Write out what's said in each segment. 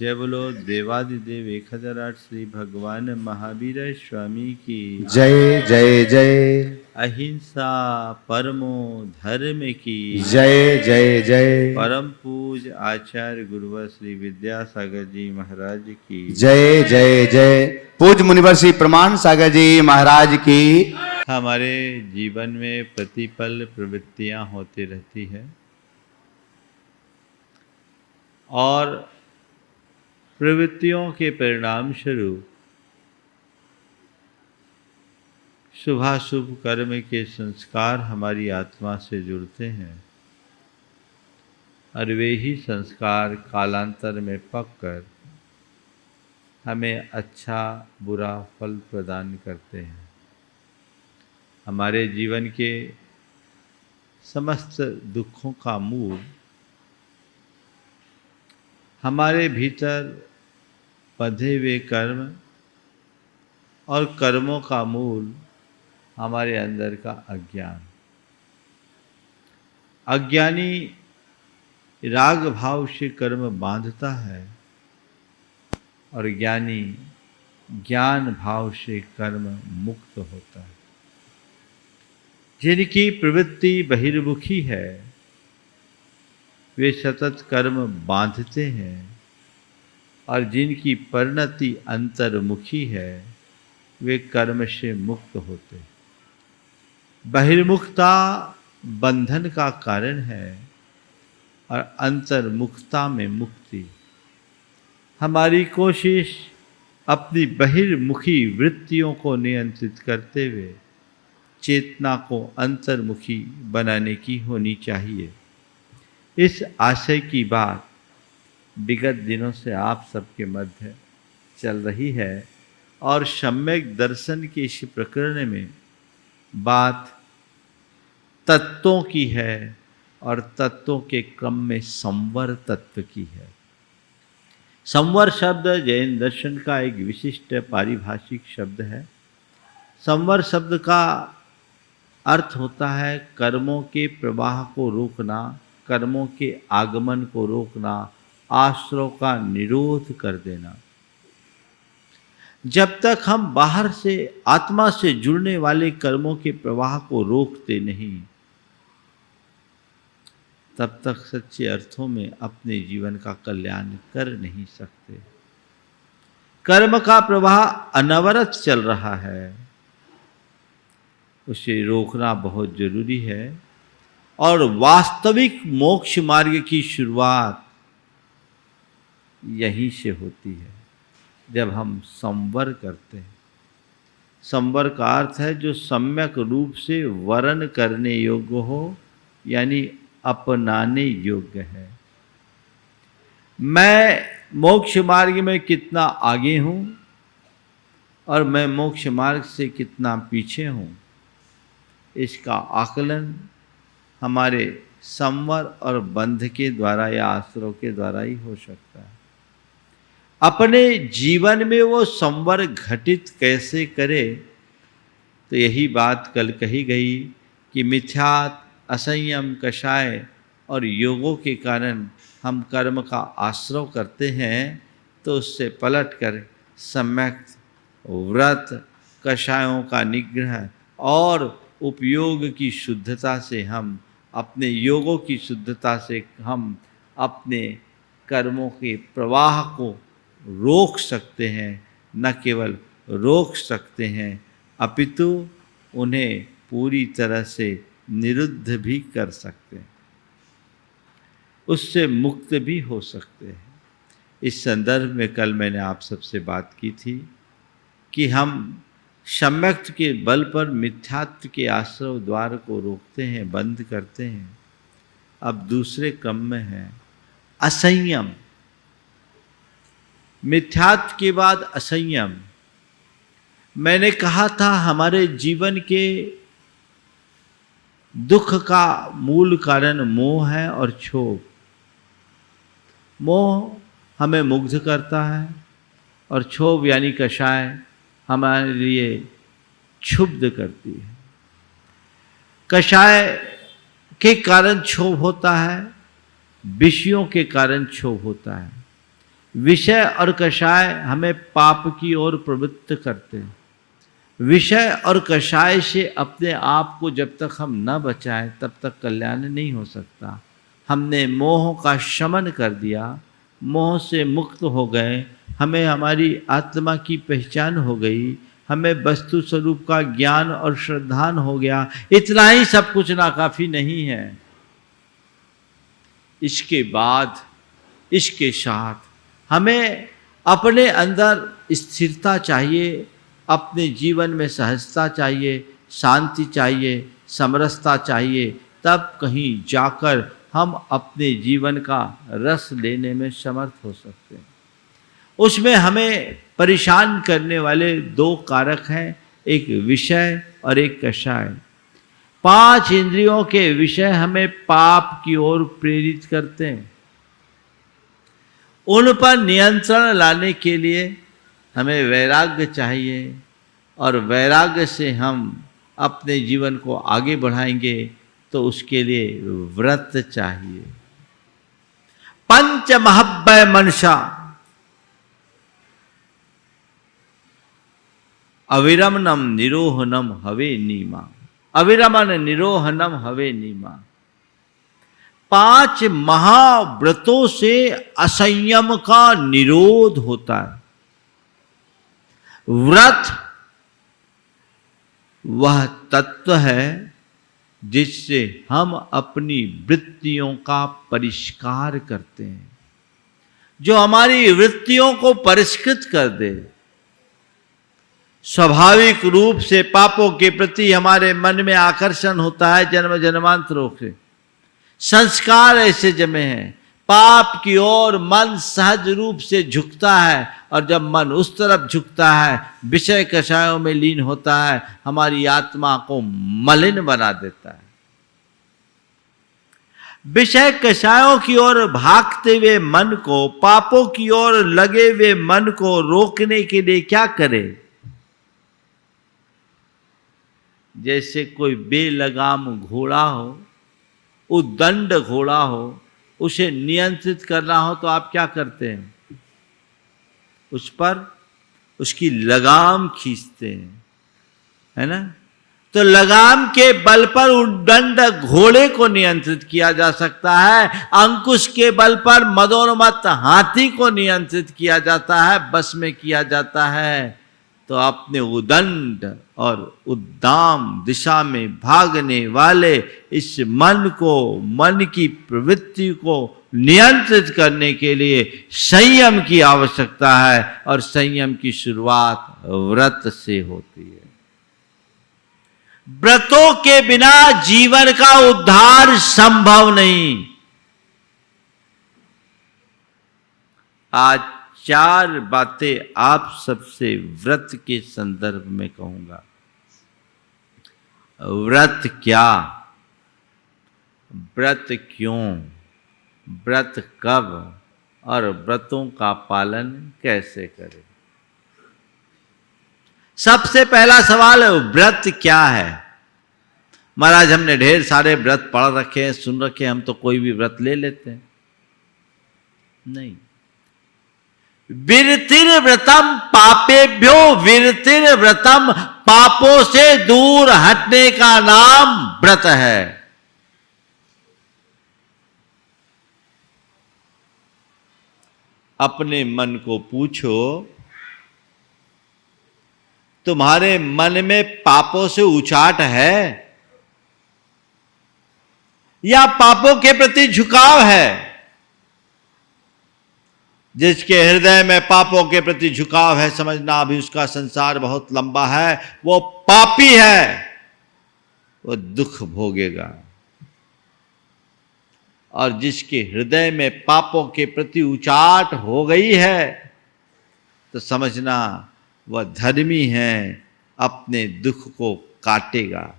जय बोलो देवादिदेव 1008 श्री भगवान महावीर स्वामी की जय जय जय। अहिंसा परमो धर्म की जय जय जय। परम पूज आचार्य गुरुवर श्री विद्यासागर जी महाराज की जय जय जय। पूज मुनिवर श्री प्रमाण सागर जी महाराज की। हमारे जीवन में प्रतिपल प्रवृत्तियां होती रहती है और प्रवृत्तियों के परिणाम स्वरूप शुभाशुभ कर्म के संस्कार हमारी आत्मा से जुड़ते हैं और वे ही संस्कार कालांतर में पककर हमें अच्छा बुरा फल प्रदान करते हैं। हमारे जीवन के समस्त दुखों का मूल हमारे भीतर बंधे हुए कर्म और कर्मों का मूल हमारे अंदर का अज्ञान। अज्ञानी राग भाव से कर्म बांधता है और ज्ञानी ज्ञान भाव से कर्म मुक्त होता है। जिनकी प्रवृत्ति बहिर्मुखी है वे सतत कर्म बांधते हैं और जिनकी परिणति अंतर्मुखी है वे कर्म से मुक्त होते हैं। बहिर्मुखता बंधन का कारण है और अंतर्मुखता में मुक्ति। हमारी कोशिश अपनी बहिर्मुखी वृत्तियों को नियंत्रित करते हुए चेतना को अंतर्मुखी बनाने की होनी चाहिए। इस आशय की बात विगत दिनों से आप सबके मध्य चल रही है और सम्यक दर्शन के इस प्रकरण में बात तत्वों की है और तत्वों के क्रम में संवर तत्व की है। संवर शब्द जैन दर्शन का एक विशिष्ट पारिभाषिक शब्द है। संवर शब्द का अर्थ होता है कर्मों के प्रवाह को रोकना, कर्मों के आगमन को रोकना, आश्रव का निरोध कर देना। जब तक हम बाहर से आत्मा से जुड़ने वाले कर्मों के प्रवाह को रोकते नहीं तब तक सच्चे अर्थों में अपने जीवन का कल्याण कर नहीं सकते। कर्म का प्रवाह अनवरत चल रहा है, उसे रोकना बहुत जरूरी है और वास्तविक मोक्ष मार्ग की शुरुआत यहीं से होती है जब हम संवर करते हैं। संवर का अर्थ है जो सम्यक रूप से वरण करने योग्य हो, यानी अपनाने योग्य है। मैं मोक्ष मार्ग में कितना आगे हूँ और मैं मोक्ष मार्ग से कितना पीछे हूँ, इसका आकलन हमारे संवर और बंध के द्वारा या आश्रव के द्वारा ही हो सकता है। अपने जीवन में वो संवर घटित कैसे करे, तो यही बात कल कही गई कि मिथ्यात, असंयम, कषाय और योगों के कारण हम कर्म का आश्रव करते हैं, तो उससे पलटकर सम्यक व्रत, कषायों का निग्रह और उपयोग की शुद्धता से हम अपने योगों की शुद्धता से हम अपने कर्मों के प्रवाह को रोक सकते हैं। न केवल रोक सकते हैं अपितु उन्हें पूरी तरह से निरुद्ध भी कर सकते हैं, उससे मुक्त भी हो सकते हैं। इस संदर्भ में कल मैंने आप सबसे बात की थी कि हम सम्यक के बल पर मिथ्यात्व के आश्रव द्वार को रोकते हैं, बंद करते हैं। अब दूसरे क्रम में है असंयम। मिथ्यात्व के बाद असंयम। मैंने कहा था हमारे जीवन के दुख का मूल कारण मोह है और क्षोभ। मोह हमें मुग्ध करता है और क्षोभ यानी कषाय हमारे लिए क्षुब्ध करती है। कषाय के कारण क्षोभ होता है, विषयों के कारण क्षोभ होता है। विषय और कषाय हमें पाप की ओर प्रवृत्त करते हैं। विषय और कषाय से अपने आप को जब तक हम न बचाएं तब तक कल्याण नहीं हो सकता। हमने मोह का शमन कर दिया, मोह से मुक्त हो गए, हमें हमारी आत्मा की पहचान हो गई, हमें वस्तु स्वरूप का ज्ञान और श्रद्धान हो गया। इतना ही सब कुछ नाकाफी नहीं है। इसके बाद, इसके साथ हमें अपने अंदर स्थिरता चाहिए, अपने जीवन में सहजता चाहिए, शांति चाहिए, समरसता चाहिए, तब कहीं जाकर हम अपने जीवन का रस लेने में समर्थ हो सकते हैं। उसमें हमें परेशान करने वाले दो कारक हैं, एक विषय और एक कषाय। 5 इंद्रियों के विषय हमें पाप की ओर प्रेरित करते हैं। उन पर नियंत्रण लाने के लिए हमें वैराग्य चाहिए, और वैराग्य से हम अपने जीवन को आगे बढ़ाएंगे तो उसके लिए व्रत चाहिए। पंच महब्बय मनसा अविरमणम निरोहनम हवे नीमा। अविरमण निरोहनम हवे नीमा। 5 महाव्रतों से असंयम का निरोध होता है। व्रत वह तत्व है जिससे हम अपनी वृत्तियों का परिष्कार करते हैं, जो हमारी वृत्तियों को परिष्कृत कर दे। स्वाभाविक रूप से पापों के प्रति हमारे मन में आकर्षण होता है, जन्म जन्मांतरों से संस्कार ऐसे जमे हैं। पाप की ओर मन सहज रूप से झुकता है, और जब मन उस तरफ झुकता है, विषय कषायों में लीन होता है, हमारी आत्मा को मलिन बना देता है। विषय कषायों की ओर भागते हुए मन को, पापों की ओर लगे हुए मन को रोकने के लिए क्या करे? जैसे कोई बेलगाम घोड़ा हो, उद्दंड घोड़ा हो, उसे नियंत्रित करना हो तो आप क्या करते हैं? उस पर उसकी लगाम खींचते हैं, है ना? तो लगाम के बल पर उद्दंड घोड़े को नियंत्रित किया जा सकता है, अंकुश के बल पर मदोन्मत्त हाथी को नियंत्रित किया जाता है, बस में किया जाता है। तो अपने उदंड और उद्दाम दिशा में भागने वाले इस मन को, मन की प्रवृत्ति को नियंत्रित करने के लिए संयम की आवश्यकता है, और संयम की शुरुआत व्रत से होती है। व्रतों के बिना जीवन का उद्धार संभव नहीं। आज 4 बातें आप सबसे व्रत के संदर्भ में कहूंगा। व्रत क्या, व्रत क्यों, व्रत कब, और व्रतों का पालन कैसे करें। सबसे पहला सवाल है, व्रत क्या है? महाराज हमने ढेर सारे व्रत पढ़ रखे हैं, सुन रखे हैं, हम तो कोई भी व्रत ले लेते हैं। नहीं। विरतिर्व्रतम पापेभ्यो विरतिर्व्रतम, पापों से दूर हटने का नाम व्रत है। अपने मन को पूछो, तुम्हारे मन में पापों से उचाट है या पापों के प्रति झुकाव है? जिसके हृदय में पापों के प्रति झुकाव है, समझना अभी उसका संसार बहुत लंबा है, वो पापी है, वो दुख भोगेगा। और जिसके हृदय में पापों के प्रति उचाट हो गई है, तो समझना वह धर्मी है, अपने दुख को काटेगा।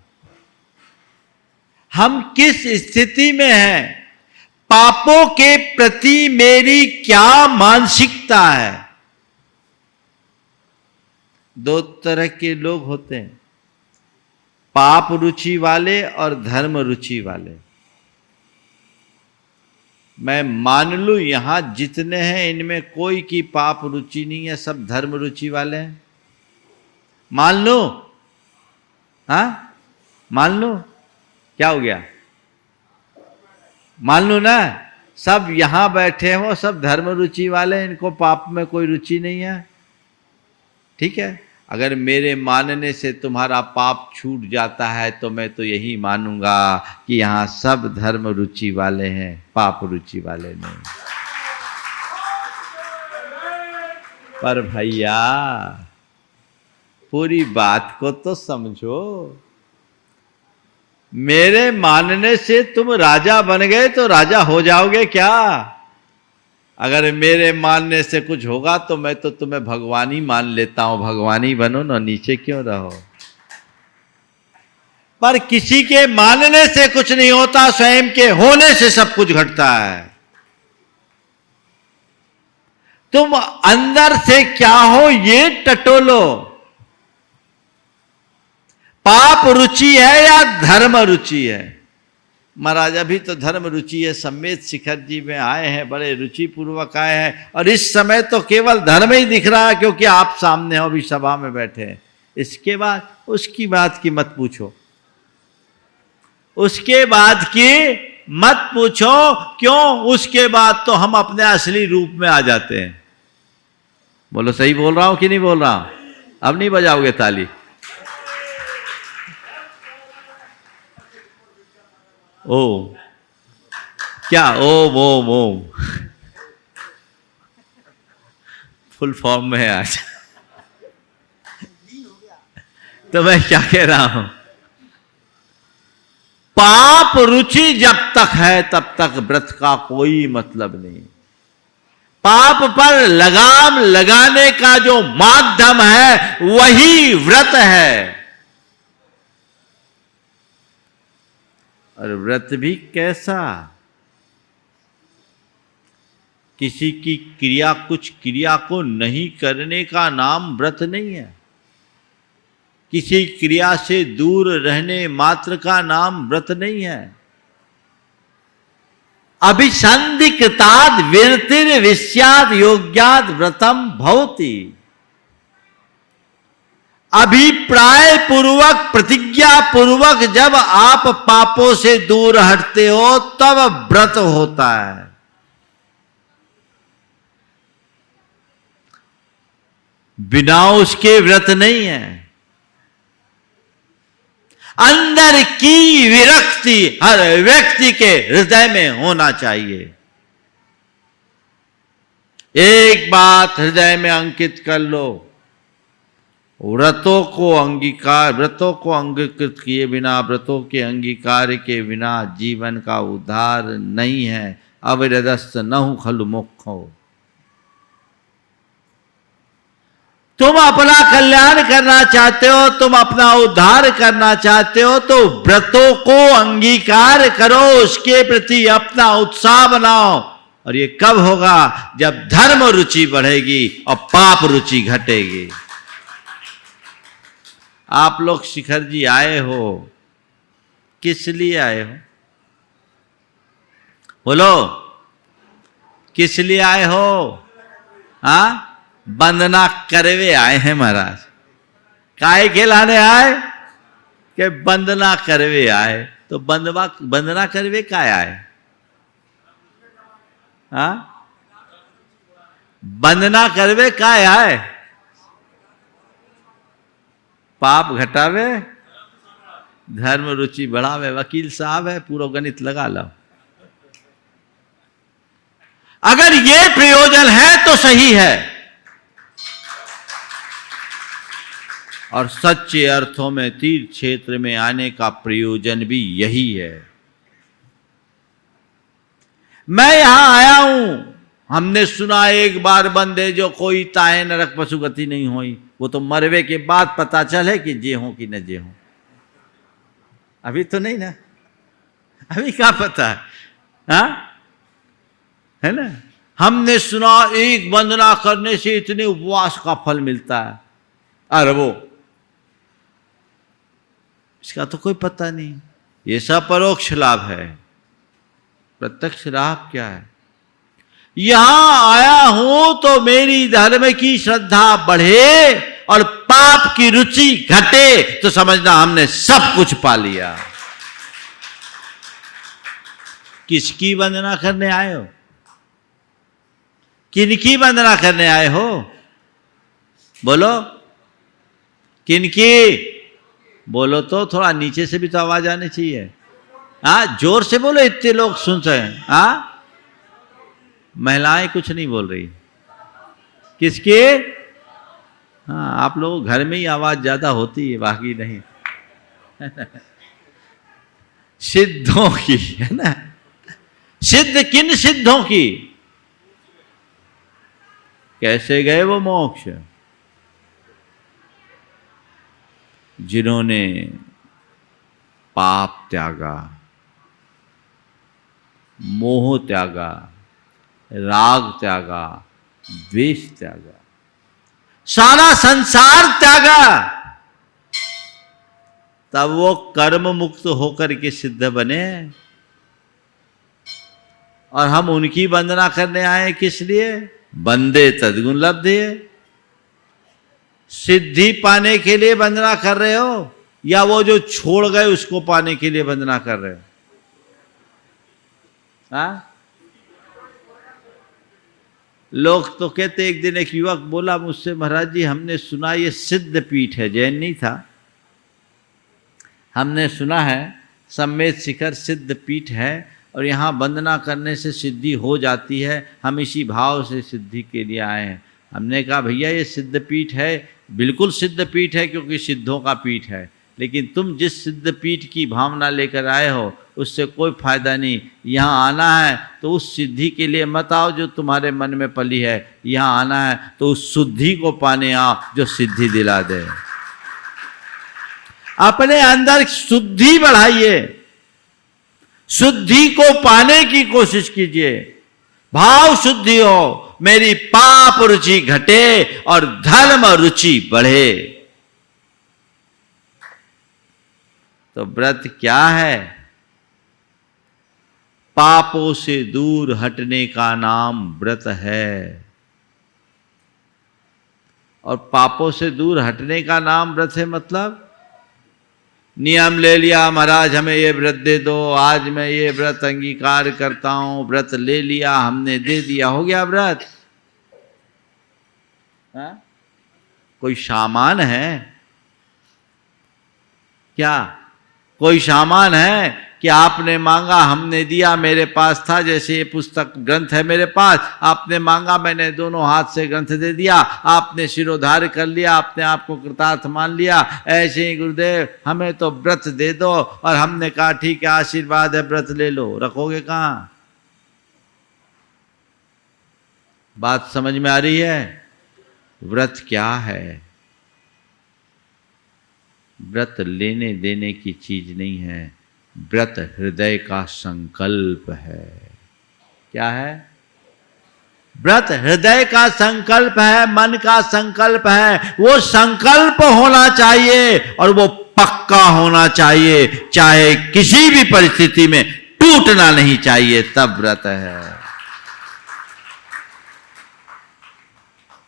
हम किस स्थिति में हैं? पापों के प्रति मेरी क्या मानसिकता है? 2 तरह के लोग होते हैं, पाप रुचि वाले और धर्म रुचि वाले। मैं मान लूं यहां जितने हैं इनमें कोई की पाप रुचि नहीं है, सब धर्म रुचि वाले हैं, मान लो, हाँ मान लो, क्या हो गया, मान लो ना, सब यहां बैठे हो सब धर्म रुचि वाले, इनको पाप में कोई रुचि नहीं है, ठीक है। अगर मेरे मानने से तुम्हारा पाप छूट जाता है तो मैं तो यही मानूंगा कि यहां सब धर्म रुचि वाले हैं, पाप रुचि वाले नहीं। पर भैया पूरी बात को तो समझो, मेरे मानने से तुम राजा बन गए तो राजा हो जाओगे क्या? अगर मेरे मानने से कुछ होगा तो मैं तो तुम्हें भगवान ही मान लेता हूं, भगवान ही बनो ना, नीचे क्यों रहो। पर किसी के मानने से कुछ नहीं होता, स्वयं के होने से सब कुछ घटता है। तुम अंदर से क्या हो ये टटोलो, पाप रुचि है या धर्म रुचि है? महाराज अभी तो धर्म रुचि है, सम्मेत शिखर जी में आए हैं, बड़े रुचि पूर्वक आए हैं, और इस समय तो केवल धर्म ही दिख रहा है क्योंकि आप सामने हो, अभी सभा में बैठे हैं। इसके बाद उसकी बात की मत पूछो, उसके बाद की मत पूछो, क्यों? उसके बाद तो हम अपने असली रूप में आ जाते हैं। बोलो सही बोल रहा हूं कि नहीं बोल रहा हूं? अब नहीं बजाओगे ताली? ओ क्या ओम ओम ओम फुल फॉर्म में है आज। तो मैं क्या कह रहा हूं, पाप रुचि जब तक है तब तक व्रत का कोई मतलब नहीं। पाप पर लगाम लगाने का जो माध्यम है वही व्रत है। और व्रत भी कैसा? किसी की क्रिया, कुछ क्रिया को नहीं करने का नाम व्रत नहीं है। किसी क्रिया से दूर रहने मात्र का नाम व्रत नहीं है। अभिसंधिकृताद विरतिर विष्याद योग्याद व्रतम भवति। अभिप्राय पूर्वक, प्रतिज्ञा पूर्वक जब आप पापों से दूर हटते हो तब व्रत होता है। बिना उसके व्रत नहीं है। अंदर की विरक्ति हर व्यक्ति के हृदय में होना चाहिए। एक बात हृदय में अंकित कर लो, व्रतों को अंगीकृत किए बिना, व्रतों के अंगीकार के बिना जीवन का उद्धार नहीं है। अविरदस्त नहु खलु मोक्षो। तुम अपना कल्याण करना चाहते हो, तुम अपना उद्धार करना चाहते हो तो व्रतों को अंगीकार करो, उसके प्रति अपना उत्साह बनाओ। और ये कब होगा? जब धर्म रुचि बढ़ेगी और पाप रुचि घटेगी। आप लोग शिखर जी आए हो, किस लिए आए हो? बोलो, किस लिए आए हो? हाँ, वंदना करवे आए हैं महाराज। काहे के लाने आए? कि वंदना करवे आए। तो वंदना करवे काय आए? हाँ, वंदना करवे काय आए? पाप घटावे, धर्म रुचि बढ़ावे। वकील साहब है, पूरा गणित लगा लो। अगर ये प्रयोजन है तो सही है। और सच्चे अर्थों में तीर्थ क्षेत्र में आने का प्रयोजन भी यही है। मैं यहां आया हूं, हमने सुना एक बार बंदे जो कोई ताए नरक पशुगति नहीं हुई। वो तो मरवे के बाद पता चले कि जे हो कि न जे हो। अभी तो नहीं ना, अभी क्या पता है? हाँ? है ना? हमने सुना एक वंदना करने से इतने उपवास का फल मिलता है, अरबों। इसका तो कोई पता नहीं। ये सब परोक्ष लाभ है। प्रत्यक्ष लाभ क्या है? यहां आया हूं तो मेरी धर्म की श्रद्धा बढ़े और पाप की रुचि घटे तो समझना हमने सब कुछ पा लिया। किसकी वंदना करने आए हो? किनकी वंदना करने आए हो? बोलो, किनकी? बोलो तो, थोड़ा नीचे से भी तो आवाज आनी चाहिए। हाँ, जोर से बोलो, इतने लोग सुन रहे हैं। हाँ, महिलाएं कुछ नहीं बोल रही। किसकी? हाँ, आप लोग घर में ही आवाज ज्यादा होती है, बाकी नहीं। सिद्धों की, है ना? सिद्ध, किन सिद्धों की? कैसे गए वो मोक्ष? जिन्होंने पाप त्यागा, मोह त्यागा, राग त्यागा, द्वेष त्यागा, सारा संसार त्यागा, तब वो कर्म मुक्त होकर के सिद्ध बने। और हम उनकी वंदना करने आए किस लिए? बंदे तद्गुण लब्धे। सिद्धि पाने के लिए वंदना कर रहे हो या वो जो छोड़ गए उसको पाने के लिए वंदना कर रहे हो? हाँ? लोग तो कहते, एक दिन एक युवक बोला मुझसे, महाराज जी हमने सुना ये सिद्ध पीठ है, जैन नहीं था, हमने सुना है सम्मेद शिखर सिद्ध पीठ है और यहाँ वंदना करने से सिद्धि हो जाती है, हम इसी भाव से सिद्धि के लिए आए हैं। हमने कहा भैया ये सिद्ध पीठ है, बिल्कुल सिद्ध पीठ है क्योंकि सिद्धों का पीठ है, लेकिन तुम जिस सिद्ध पीठ की भावना लेकर आए हो उससे कोई फायदा नहीं। यहाँ आना है तो उस सिद्धि के लिए मत आओ जो तुम्हारे मन में पली है, यहाँ आना है तो उस शुद्धि को पाने आओ जो सिद्धि दिला दे। अपने अंदर शुद्धि बढ़ाइए, शुद्धि को पाने की कोशिश कीजिए। भाव शुद्धि हो, मेरी पाप रुचि घटे और धर्म रुचि बढ़े। तो व्रत क्या है? पापों से दूर हटने का नाम व्रत है। और पापों से दूर हटने का नाम व्रत है, मतलब नियम ले लिया, महाराज हमें ये व्रत दे दो, आज मैं ये व्रत अंगीकार करता हूं, व्रत ले लिया हमने, दे दिया, हो गया व्रत। हाँ? कोई सामान है क्या? कोई सामान है कि आपने मांगा हमने दिया, मेरे पास था, जैसे ये पुस्तक ग्रंथ है मेरे पास, आपने मांगा मैंने दोनों हाथ से ग्रंथ दे दिया, आपने शिरोधार्य कर लिया, आपने आपको कृतार्थ मान लिया। ऐसे ही गुरुदेव हमें तो व्रत दे दो, और हमने कहा ठीक है आशीर्वाद है व्रत ले लो। रखोगे कहाँ? बात समझ में आ रही है? व्रत क्या है? व्रत लेने देने की चीज नहीं है, व्रत हृदय का संकल्प है। क्या है? व्रत हृदय का संकल्प है, मन का संकल्प है। वो संकल्प होना चाहिए और वो पक्का होना चाहिए, चाहे किसी भी परिस्थिति में टूटना नहीं चाहिए, तब व्रत है।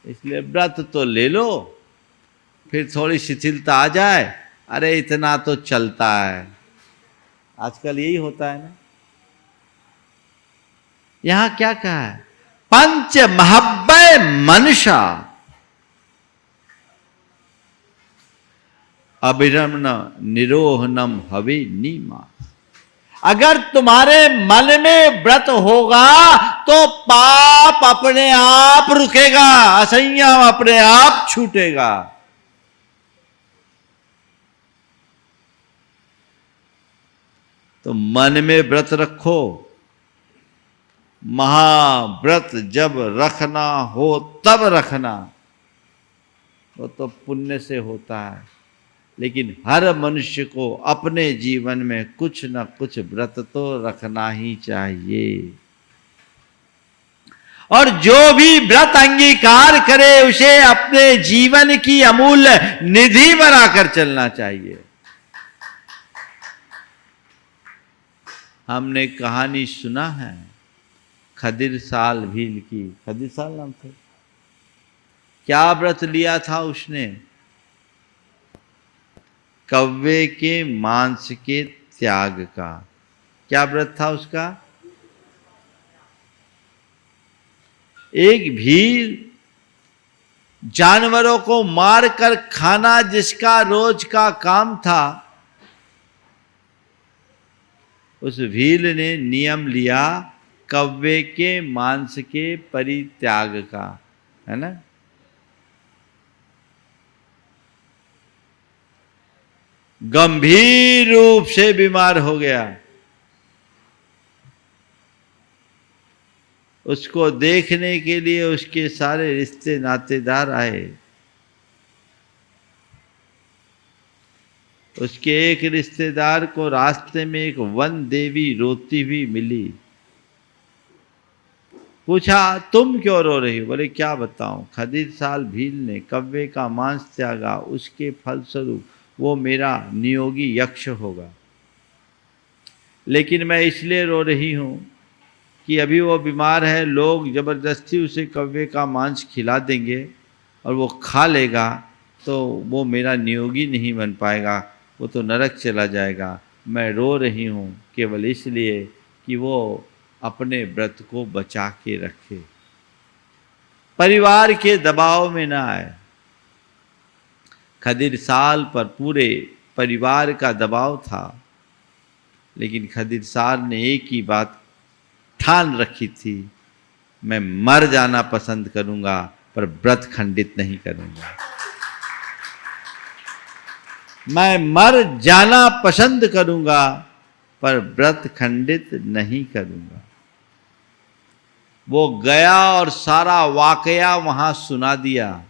इसलिए व्रत तो ले लो, फिर थोड़ी शिथिलता आ जाए, अरे इतना तो चलता है। आजकल यही होता है ना। यहां क्या कहा है? पंच महब्बे मनुषा अभिरमण निरोहनम हवे नीमा। अगर तुम्हारे मन में व्रत होगा तो पाप अपने आप रुकेगा, असंयम अपने आप छूटेगा। तो मन में व्रत रखो। महाव्रत जब रखना हो तब रखना, वो तो पुण्य से होता है, लेकिन हर मनुष्य को अपने जीवन में कुछ न कुछ व्रत तो रखना ही चाहिए। और जो भी व्रत अंगीकार करे उसे अपने जीवन की अमूल्य निधि बनाकर चलना चाहिए। हमने कहानी सुना है, खदिर साल भील की, खदिर साल नाम था। क्या व्रत लिया था उसने? कव्वे के मांस के त्याग का। क्या व्रत था उसका? एक भील जानवरों को मारकर खाना जिसका रोज का काम था, उस भील ने नियम लिया कव्वे के मांस के परित्याग का, है ना। गंभीर रूप से बीमार हो गया। उसको देखने के लिए उसके सारे रिश्ते नातेदार आए। उसके एक रिश्तेदार को रास्ते में एक वन देवी रोती हुई मिली। पूछा, तुम क्यों रो रही हो? बोले, क्या बताऊं, खदिर साल भील ने कव्वे का मांस त्यागा, उसके फलस्वरूप वो मेरा नियोगी यक्ष होगा। लेकिन मैं इसलिए रो रही हूं कि अभी वो बीमार है, लोग जबरदस्ती उसे कव्वे का मांस खिला देंगे और वो खा लेगा तो वो मेरा नियोगी नहीं बन पाएगा, वो तो नरक चला जाएगा। मैं रो रही हूँ केवल इसलिए कि वो अपने व्रत को बचा के रखे, परिवार के दबाव में ना आए। खदिर साल पर पूरे परिवार का दबाव था, लेकिन खदिर साल ने एक ही बात ठान रखी थी, मैं मर जाना पसंद करूंगा पर व्रत खंडित नहीं करूंगा। मैं मर जाना पसंद करूंगा पर व्रत खंडित नहीं करूंगा। वो गया और सारा वाकया वहां सुना दिया।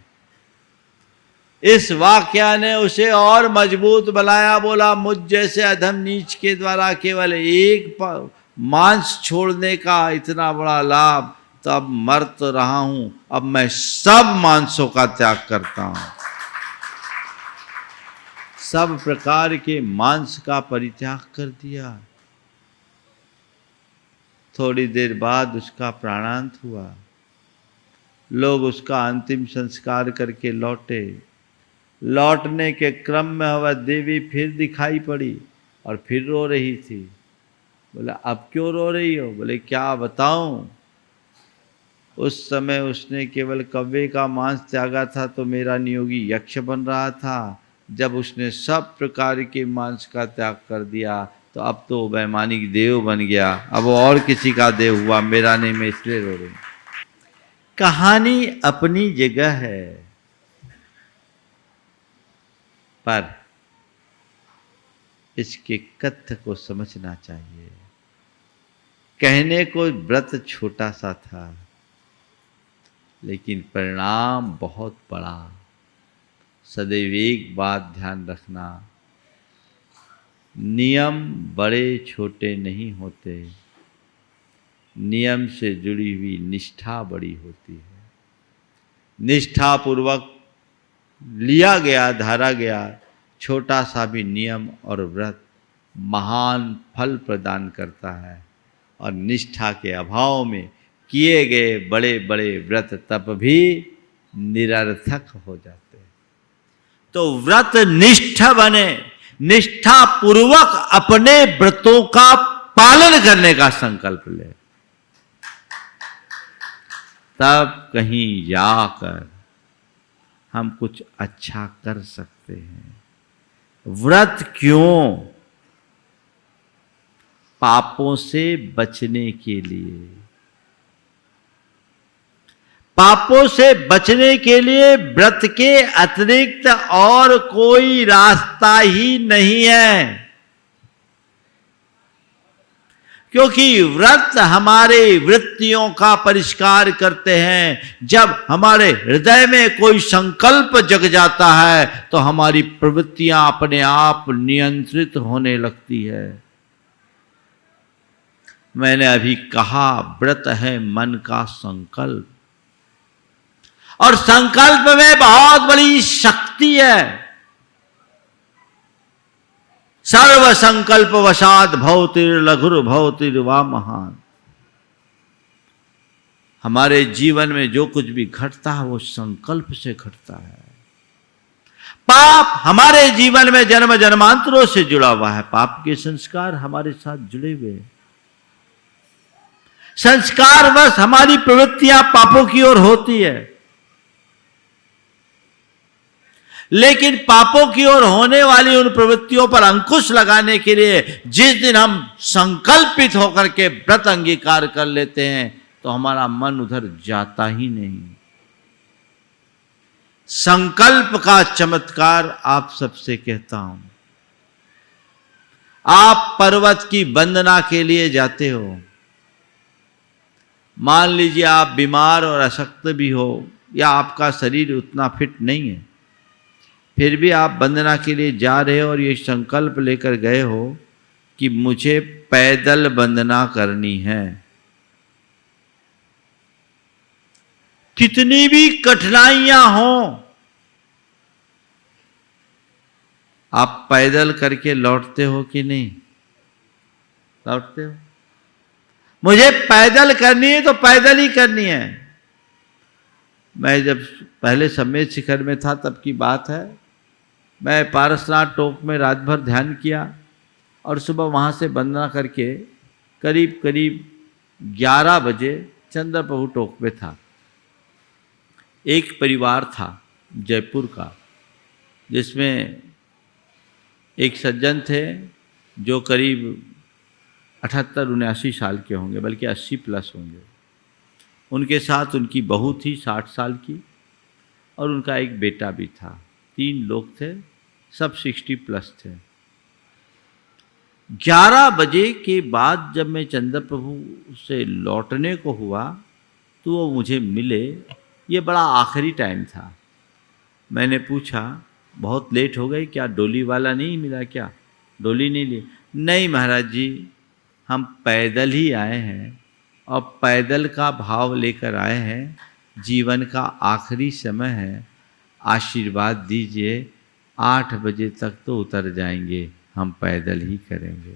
इस वाकया ने उसे और मजबूत बनाया। बोला, मुझ जैसे अधम नीच के द्वारा केवल एक मांस छोड़ने का इतना बड़ा लाभ, तो अब मर तो रहा हूं, अब मैं सब मांसों का त्याग करता हूं। सब प्रकार के मांस का परित्याग कर दिया। थोड़ी देर बाद उसका प्राणांत हुआ। लोग उसका अंतिम संस्कार करके लौटे। लौटने के क्रम में वह देवी फिर दिखाई पड़ी और फिर रो रही थी। बोला, अब क्यों रो रही हो? बोले, क्या बताऊं, उस समय उसने केवल कव्वे का मांस त्यागा था तो मेरा नियोगी यक्ष बन रहा था। जब उसने सब प्रकार के मांस का त्याग कर दिया तो अब तो वैमानिक देव बन गया, अब वो और किसी का देव हुआ, मेरा नहीं, मैं इसलिए रो रही हूं। कहानी अपनी जगह है, पर इसके कथ्य को समझना चाहिए। कहने को व्रत छोटा सा था, लेकिन परिणाम बहुत बड़ा। सदैव एक बात ध्यान रखना, नियम बड़े छोटे नहीं होते, नियम से जुड़ी हुई निष्ठा बड़ी होती है। निष्ठा पूर्वक लिया गया, धारा गया छोटा सा भी नियम और व्रत महान फल प्रदान करता है, और निष्ठा के अभाव में किए गए बड़े बड़े व्रत तप भी निरर्थक हो जाते हैं। तो व्रत निष्ठ बने, निष्ठा पूर्वक अपने व्रतों का पालन करने का संकल्प ले, तब कहीं जाकर हम कुछ अच्छा कर सकते हैं। व्रत क्यों? पापों से बचने के लिए। पापों से बचने के लिए व्रत के अतिरिक्त और कोई रास्ता ही नहीं है, क्योंकि व्रत हमारे वृत्तियों का परिष्कार करते हैं। जब हमारे हृदय में कोई संकल्प जग जाता है तो हमारी प्रवृत्तियां अपने आप नियंत्रित होने लगती है। मैंने अभी कहा, व्रत है मन का संकल्प, और संकल्प में बहुत बड़ी शक्ति है। सर्व संकल्प वशाद भवतिर लघुर भवतिर वा महान। हमारे जीवन में जो कुछ भी घटता है वो संकल्प से घटता है। पाप हमारे जीवन में जन्म जन्मांतरों से जुड़ा हुआ है। पाप के संस्कार हमारे साथ जुड़े हुए हैं। संस्कारवश हमारी प्रवृत्तियां पापों की ओर होती है। लेकिन पापों की ओर होने वाली उन प्रवृत्तियों पर अंकुश लगाने के लिए जिस दिन हम संकल्पित होकर के व्रत अंगीकार कर लेते हैं तो हमारा मन उधर जाता ही नहीं। संकल्प का चमत्कार आप सबसे कहता हूं। आप पर्वत की वंदना के लिए जाते हो, मान लीजिए आप बीमार और अशक्त भी हो या आपका शरीर उतना फिट नहीं है, फिर भी आप वंदना के लिए जा रहे हो और ये संकल्प लेकर गए हो कि मुझे पैदल वंदना करनी है। कितनी भी कठिनाइयां हों, आप पैदल करके लौटते हो कि नहीं? लौटते हो। मुझे पैदल करनी है तो पैदल ही करनी है। मैं जब पहले समेत शिखर में था तब की बात है, मैं पारसनाथ टोक में रात भर ध्यान किया और सुबह वहाँ से वंदना करके करीब करीब 11 बजे चंद्रप्रभु टोक में था। एक परिवार था जयपुर का, जिसमें एक सज्जन थे जो करीब 78-79 साल के होंगे, बल्कि 80 प्लस होंगे। उनके साथ उनकी बहू थी 60 साल की और उनका एक बेटा भी था। 3 लोग थे, सब 60 प्लस थे। 11 बजे के बाद जब मैं चंद्रप्रभु से लौटने को हुआ तो वो मुझे मिले। ये बड़ा आखिरी टाइम था। मैंने पूछा, बहुत लेट हो गई क्या? डोली वाला नहीं मिला क्या? डोली नहीं ली? नहीं महाराज जी, हम पैदल ही आए हैं और पैदल का भाव लेकर आए हैं। जीवन का आखिरी समय है, आशीर्वाद दीजिए। 8 बजे तक तो उतर जाएंगे, हम पैदल ही करेंगे।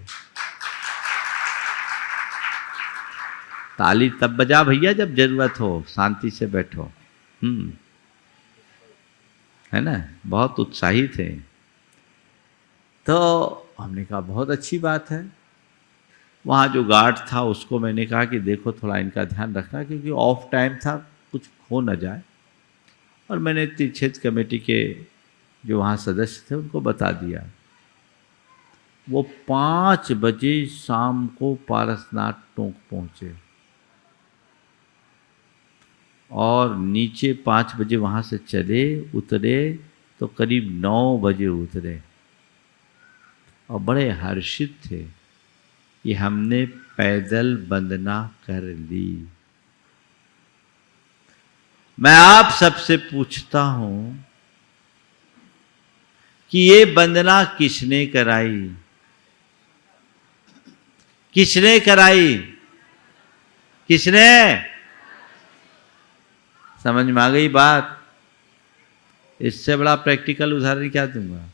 ताली तब बजा भैया जब जरूरत हो, शांति से बैठो। है ना, बहुत उत्साही थे। तो हमने कहा बहुत अच्छी बात है। वहाँ जो गार्ड था उसको मैंने कहा कि देखो थोड़ा इनका ध्यान रखना, क्योंकि ऑफ टाइम था, कुछ हो न जाए। और मैंने तीर्थ कमेटी के जो वहाँ सदस्य थे उनको बता दिया। वो 5 बजे शाम को पारसनाथ टोंक पहुँचे और नीचे 5 बजे वहाँ से चले, उतरे तो करीब 9 बजे उतरे और बड़े हर्षित थे कि हमने पैदल वंदना कर ली। मैं आप सबसे पूछता हूं कि ये वंदना किसने कराई? किसने कराई? किसने? समझ में आ गई बात? इससे बड़ा प्रैक्टिकल उदाहरण क्या दूंगा?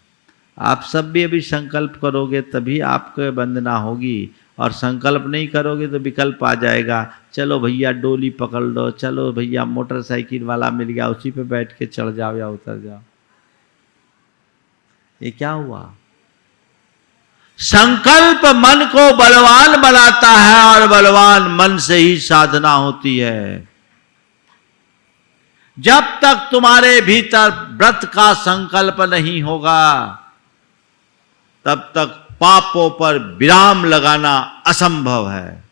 आप सब भी अभी संकल्प करोगे तभी आपको वंदना होगी, और संकल्प नहीं करोगे तो विकल्प आ जाएगा। चलो भैया डोली पकड़ लो, चलो भैया मोटरसाइकिल वाला मिल गया, उसी पे बैठ के चढ़ जाओ या उतर जाओ। ये क्या हुआ? संकल्प मन को बलवान बनाता है और बलवान मन से ही साधना होती है। जब तक तुम्हारे भीतर व्रत का संकल्प नहीं होगा तब तक पापों पर विराम लगाना असंभव है।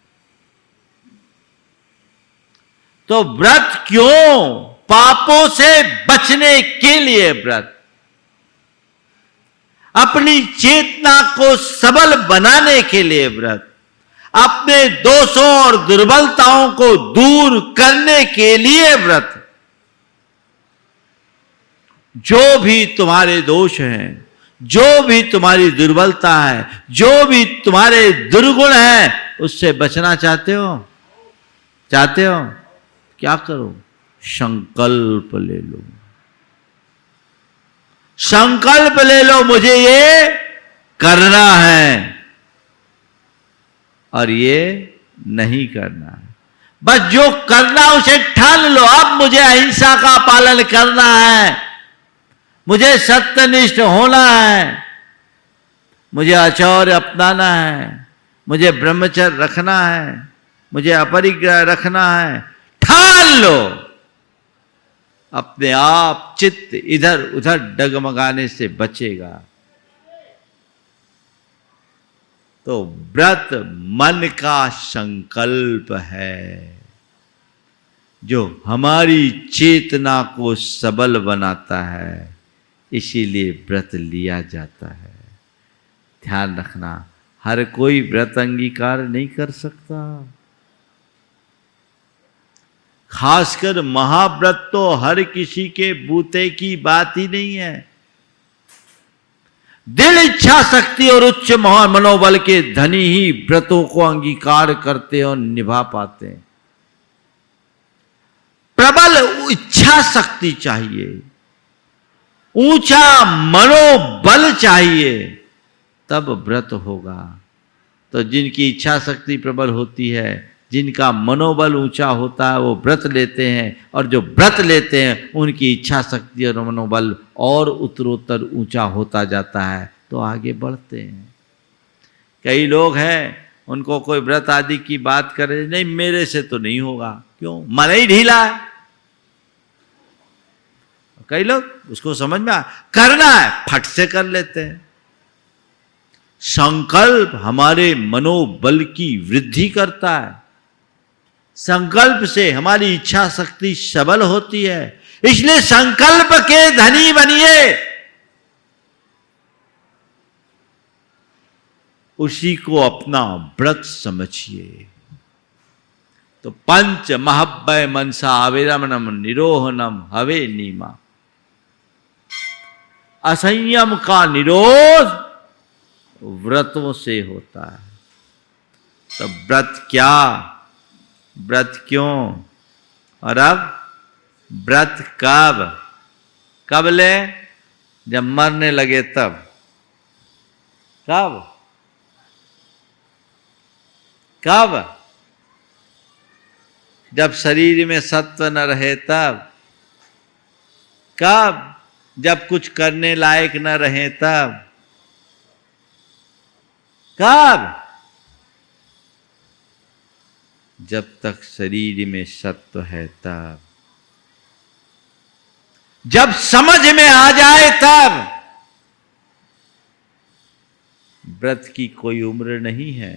तो व्रत क्यों? पापों से बचने के लिए व्रत। अपनी चेतना को सबल बनाने के लिए व्रत। अपने दोषों और दुर्बलताओं को दूर करने के लिए व्रत। जो भी तुम्हारे दोष हैं, जो भी तुम्हारी दुर्बलता है, जो भी तुम्हारे दुर्गुण है, उससे बचना चाहते हो? चाहते हो? क्या करो? संकल्प ले लो। संकल्प ले लो, मुझे ये करना है और ये नहीं करना है। बस जो करना उसे ठान लो, अब मुझे अहिंसा का पालन करना है, मुझे सत्यनिष्ठ होना है, मुझे आचौर्य अपनाना है, मुझे ब्रह्मचर्य रखना है, मुझे अपरिग्रह रखना है, ठान लो। अपने आप चित्त इधर उधर डगमगाने से बचेगा। तो व्रत मन का संकल्प है जो हमारी चेतना को सबल बनाता है, इसीलिए व्रत लिया जाता है। ध्यान रखना, हर कोई व्रत अंगीकार नहीं कर सकता। खासकर महाव्रत तो हर किसी के बूते की बात ही नहीं है। दिल इच्छा शक्ति और उच्च मनोबल के धनी ही व्रतों को अंगीकार करते और निभा पाते हैं। प्रबल इच्छा शक्ति चाहिए, ऊंचा मनोबल चाहिए, तब व्रत होगा। तो जिनकी इच्छा शक्ति प्रबल होती है, जिनका मनोबल ऊंचा होता है, वो व्रत लेते हैं, और जो व्रत लेते हैं उनकी इच्छा शक्ति और मनोबल और उत्तरोत्तर ऊंचा होता जाता है, तो आगे बढ़ते हैं। कई लोग हैं, उनको कोई व्रत आदि की बात करे, नहीं मेरे से तो नहीं होगा, क्यों, मन ही ढीला है। कई लोग उसको समझ में करना है, फट से कर लेते हैं। संकल्प हमारे मनोबल की वृद्धि करता है, संकल्प से हमारी इच्छा शक्ति सबल होती है, इसलिए संकल्प के धनी बनिए, उसी को अपना व्रत समझिए। तो पंच महब्बय मनसा आविरमणम निरोहनम हवे नीमा। असंयम का निरोध व्रतों से होता है। तो व्रत क्या, व्रत क्यों, और अब व्रत कब, कब ले, जब मरने लगे तब। कब, कब, जब शरीर में सत्व न रहे तब। कब, जब कुछ करने लायक न रहे तब। कब, जब तक शरीर में सत्व है तब। जब समझ में आ जाए तब। व्रत की कोई उम्र नहीं है।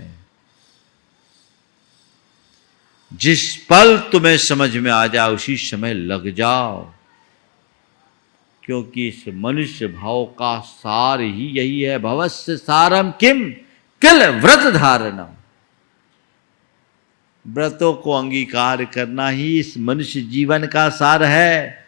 जिस पल तुम्हें समझ में आ जाए उसी समय लग जाओ, क्योंकि इस मनुष्य भाव का सार ही यही है। भवस्य सारम किम किल व्रत धारणम। व्रतों को अंगीकार करना ही इस मनुष्य जीवन का सार है।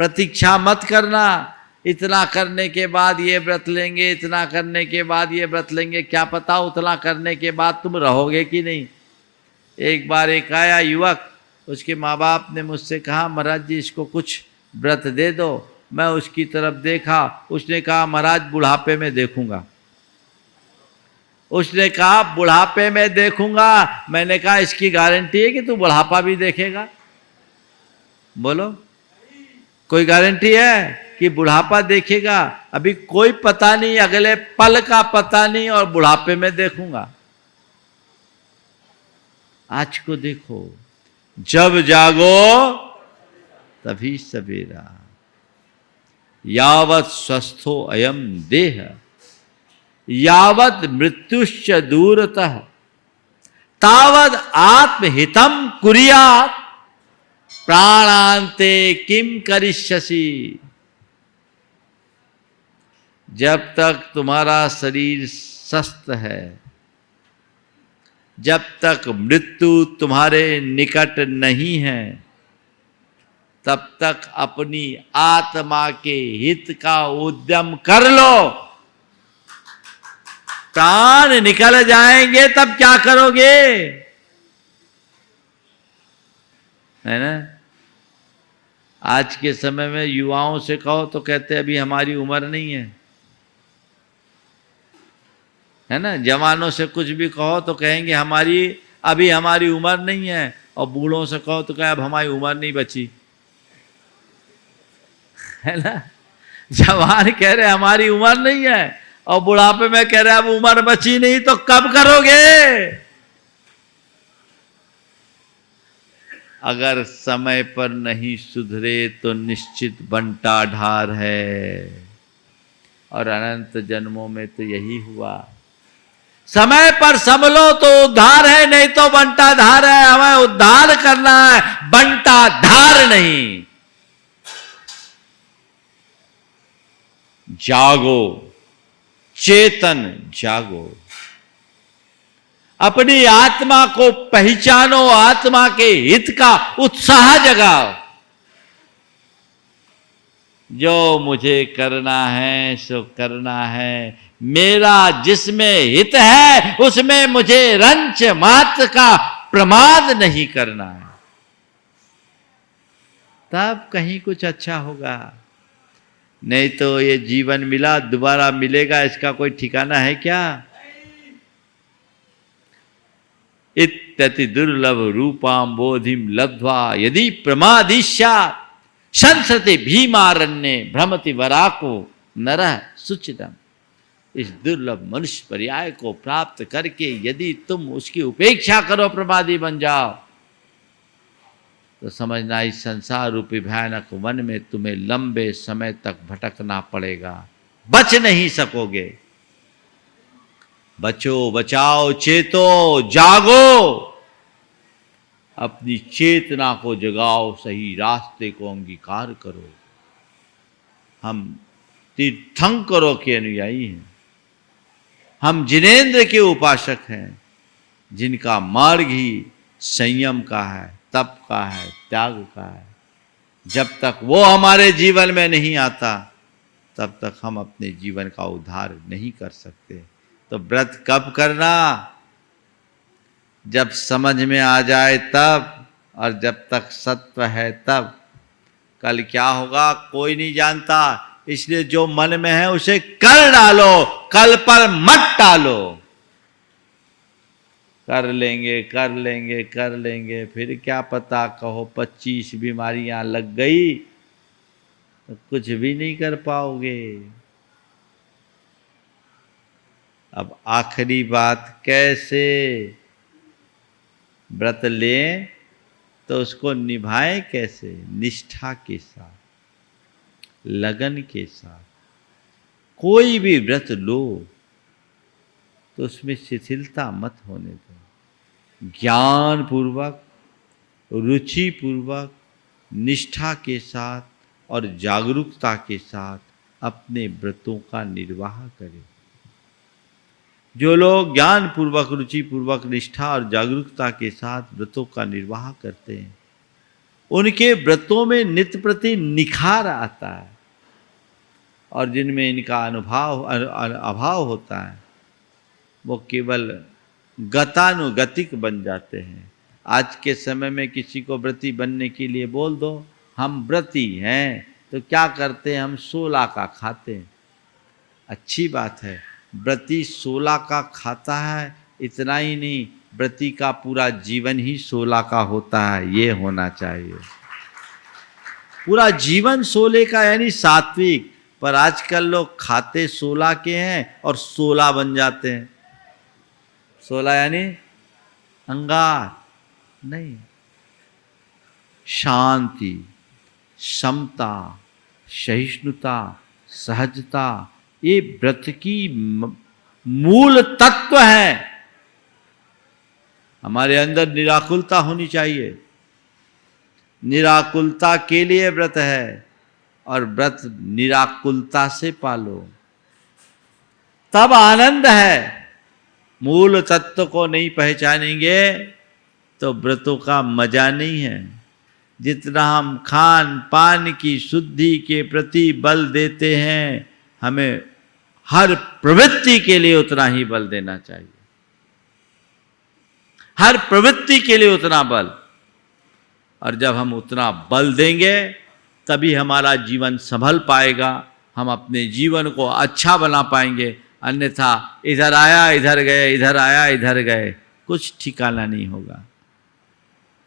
प्रतीक्षा मत करना, इतना करने के बाद ये व्रत लेंगे, इतना करने के बाद ये व्रत लेंगे, क्या पता उतना करने के बाद तुम रहोगे कि नहीं। एक बार एक आया युवक, उसके माँ बाप ने मुझसे कहा महाराज जी इसको कुछ व्रत दे दो। मैं उसकी तरफ देखा, उसने कहा महाराज बुढ़ापे में देखूंगा। उसने कहा बुढ़ापे में देखूंगा। मैंने कहा इसकी गारंटी है कि तू बुढ़ापा भी देखेगा? बोलो, कोई गारंटी है कि बुढ़ापा देखेगा? अभी कोई पता नहीं, अगले पल का पता नहीं, और बुढ़ापे में देखूंगा। आज को देखो, जब जागो तभी सवेरा। यावत स्वस्थो अयम देह यावत मृत्युश्च दूरतः तावद आत्महितम कुर्यात् प्राणान्ते किम करिष्यसि। जब तक तुम्हारा शरीर स्वस्थ है, जब तक मृत्यु तुम्हारे निकट नहीं है, तब तक अपनी आत्मा के हित का उद्यम कर लो। प्राण निकल जाएंगे तब क्या करोगे? है ना? आज के समय में युवाओं से कहो तो कहते अभी हमारी उम्र नहीं है ना? जवानों से कुछ भी कहो तो कहेंगे अभी हमारी उम्र नहीं है। और बूढ़ों से कहो तो क्या अब हमारी उम्र नहीं बची, है ना। जवान कह रहे हमारी उम्र नहीं है और बुढ़ापे में कह रहे अब उम्र बची नहीं, तो कब करोगे। अगर समय पर नहीं सुधरे तो निश्चित बंटा ढार है, और अनंत जन्मों में तो यही हुआ। समय पर संभलो तो उद्धार है, नहीं तो बंटा धार है। हमें उद्धार करना है, बंटा धार नहीं। जागो, चेतन जागो, अपनी आत्मा को पहचानो, आत्मा के हित का उत्साह जगाओ। जो मुझे करना है सो करना है, मेरा जिसमें हित है उसमें मुझे रंच मात्र का प्रमाद नहीं करना है, तब कहीं कुछ अच्छा होगा। नहीं तो ये जीवन मिला दोबारा मिलेगा, इसका कोई ठिकाना है क्या। इत्यति दुर्लभ रूपाम बोधिम लब्ध्वा यदि प्रमादिष्या संसते भीमारण्ये भ्रमति वराको नरः सुचिदम। इस दुर्लभ मनुष्य पर्याय को प्राप्त करके यदि तुम उसकी उपेक्षा करो, प्रमादी बन जाओ, तो समझना इस संसार रूपी भयानक वन में तुम्हें लंबे समय तक भटकना पड़ेगा, बच नहीं सकोगे। बचो, बचाओ, चेतो, जागो, अपनी चेतना को जगाओ, सही रास्ते को अंगीकार करो। हम तीर्थंकरों के अनुयायी हैं, हम जिनेंद्र के उपासक हैं, जिनका मार्ग ही संयम का है, तप का है, त्याग का है। जब तक वो हमारे जीवन में नहीं आता तब तक हम अपने जीवन का उद्धार नहीं कर सकते। तो व्रत कब करना, जब समझ में आ जाए तब, और जब तक सत्व है तब। कल क्या होगा कोई नहीं जानता, इसलिए जो मन में है उसे कर डालो, कल पर मत टालो। कर लेंगे कर लेंगे कर लेंगे, फिर क्या पता कहो 25 बीमारियां लग गई तो कुछ भी नहीं कर पाओगे। अब आखिरी बात, कैसे व्रत लें तो उसको निभाएं कैसे, निष्ठा के साथ, लगन के साथ। कोई भी व्रत लो तो उसमें शिथिलता मत होने दो। ज्ञान पूर्वक, रुचि पूर्वक, निष्ठा के साथ और जागरूकता के साथ अपने व्रतों का निर्वाह करें। जो लोग ज्ञान पूर्वक, रुचि पूर्वक, निष्ठा और जागरूकता के साथ व्रतों का निर्वाह करते हैं, उनके व्रतों में नित्य प्रति निखार आता है, और जिनमें इनका अभाव होता है वो केवल गतानुगतिक बन जाते हैं। आज के समय में किसी को व्रती बनने के लिए बोल दो हम व्रती हैं, तो क्या करते हैं, हम 16 का खाते हैं। अच्छी बात है, व्रती 16 का खाता है, इतना ही नहीं, व्रती का पूरा जीवन ही 16 का होता है, ये होना चाहिए। पूरा जीवन 16 का यानी सात्विक। पर आजकल लोग खाते 16 के हैं और 16 बन जाते हैं। 16 यानी अंगार नहीं, शांति, समता, सहिष्णुता, सहजता, ये व्रत की मूल तत्व है। हमारे अंदर निराकुलता होनी चाहिए, निराकुलता के लिए व्रत है, और व्रत निराकुलता से पालो तब आनंद है। मूल तत्व को नहीं पहचानेंगे तो व्रतों का मजा नहीं है। जितना हम खान पान की शुद्धि के प्रति बल देते हैं, हमें हर प्रवृत्ति के लिए उतना ही बल देना चाहिए, हर प्रवृत्ति के लिए उतना बल। और जब हम उतना बल देंगे तभी हमारा जीवन संभल पाएगा, हम अपने जीवन को अच्छा बना पाएंगे। अन्यथा इधर आया इधर गए, इधर आया इधर गए, कुछ ठिकाना नहीं होगा।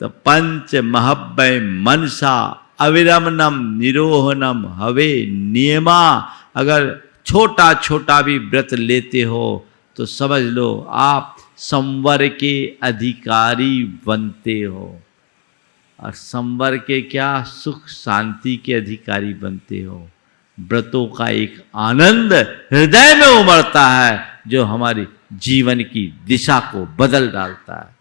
तो पंच महब्बय मनसा अविरमणम निरोहनम हवे नियमा। अगर छोटा छोटा भी व्रत लेते हो तो समझ लो आप संवर के अधिकारी बनते हो। और संवर के क्या, सुख शांति के अधिकारी बनते हो। व्रतों का एक आनंद हृदय में उमड़ता है जो हमारी जीवन की दिशा को बदल डालता है।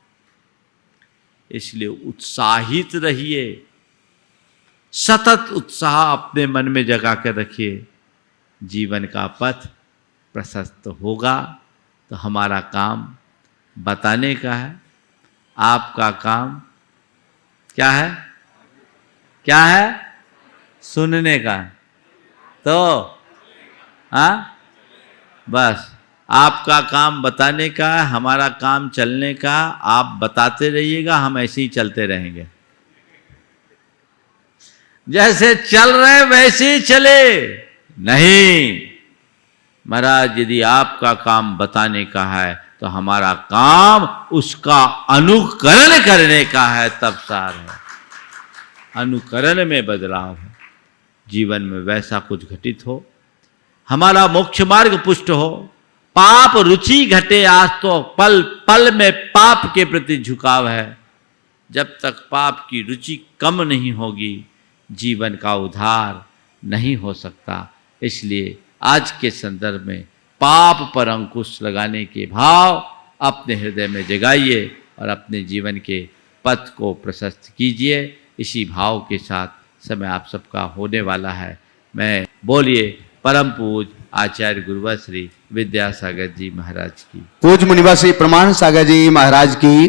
इसलिए उत्साहित रहिए, सतत उत्साह अपने मन में जगा कर रखिए। जीवन का पथ प्रशस्त होगा तो हमारा काम बताने का है, आपका काम क्या है? क्या है? सुनने का है। तो बस आपका काम बताने का है, हमारा काम चलने का। आप बताते रहिएगा, हम ऐसे ही चलते रहेंगे। जैसे चल रहे वैसे ही चले। नहीं महाराज, यदि आपका काम बताने का है तो हमारा काम उसका अनुकरण करने का है, तब सार है। अनुकरण में बदलाव है। जीवन में वैसा कुछ घटित हो, हमारा मोक्ष मार्ग पुष्ट हो, पाप रुचि घटे। आज तो पल पल में पाप के प्रति झुकाव है। जब तक पाप की रुचि कम नहीं होगी जीवन का उद्धार नहीं हो सकता। इसलिए आज के संदर्भ में पाप पर अंकुश लगाने के भाव अपने हृदय में जगाइए और अपने जीवन के पथ को प्रशस्त कीजिए। इसी भाव के साथ समय आप सबका होने वाला है। मैं बोलिए परम पूज्य आचार्य गुरुवर श्री विद्यासागर जी महाराज की। पूज्य मुनिवर श्री प्रमाण सागर जी महाराज की।